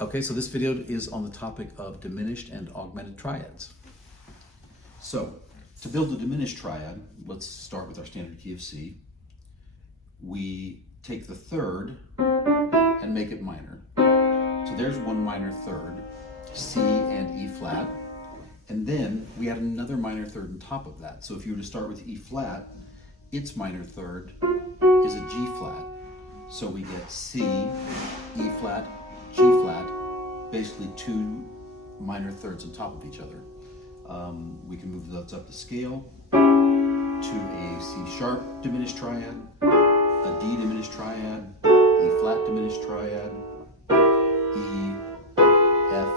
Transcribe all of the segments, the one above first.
Okay, so this video is on the topic of diminished and augmented triads. So, to build a diminished triad, let's start with our standard key of C. We take the third and make it minor. So there's one minor third, C and E flat. And then we add another minor third on top of that. So if you were to start with E flat, its minor third is a G flat. So we get C, E flat, G flat, basically two minor thirds on top of each other. We can move those up the scale to a C sharp diminished triad, a D diminished triad, E flat diminished triad, E, F,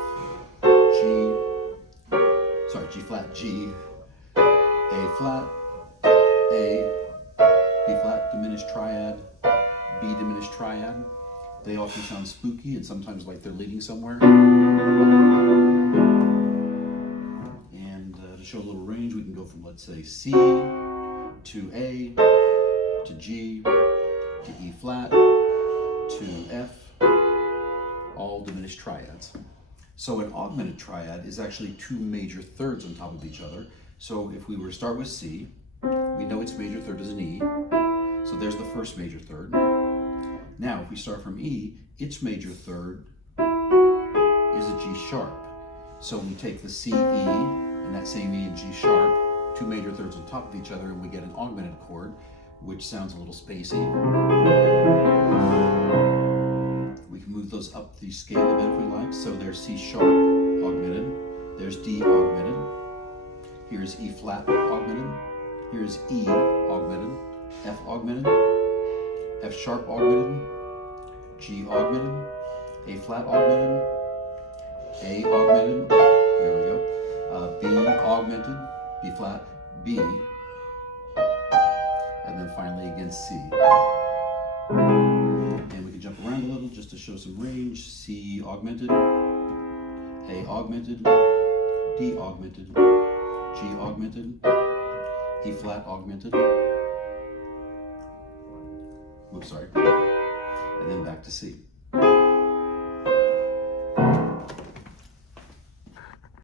G, G flat, G, A flat, A, B flat diminished triad, B diminished triad. They all can sound spooky and sometimes like they're leading somewhere. And to show a little range, we can go from, let's say, C to A to G to E flat to F, all diminished triads. So an augmented triad is actually two major thirds on top of each other. So if we were to start with C, we know its major third is an E. So there's the first major third. Now, if we start from E, its major third is a G sharp. So we take the C, E, and that same E and G sharp, two major thirds on top of each other, and we get an augmented chord, which sounds a little spacey. We can move those up the scale a bit if we like. So there's C sharp augmented, there's D augmented, here's E flat augmented, here's E augmented, F augmented, F sharp augmented, G augmented, A flat augmented, A augmented, there we go, B augmented, B flat, B, and then finally again C. And we can jump around a little just to show some range. C augmented, A augmented, D augmented, G augmented, E flat augmented, oops, sorry, and then back to C.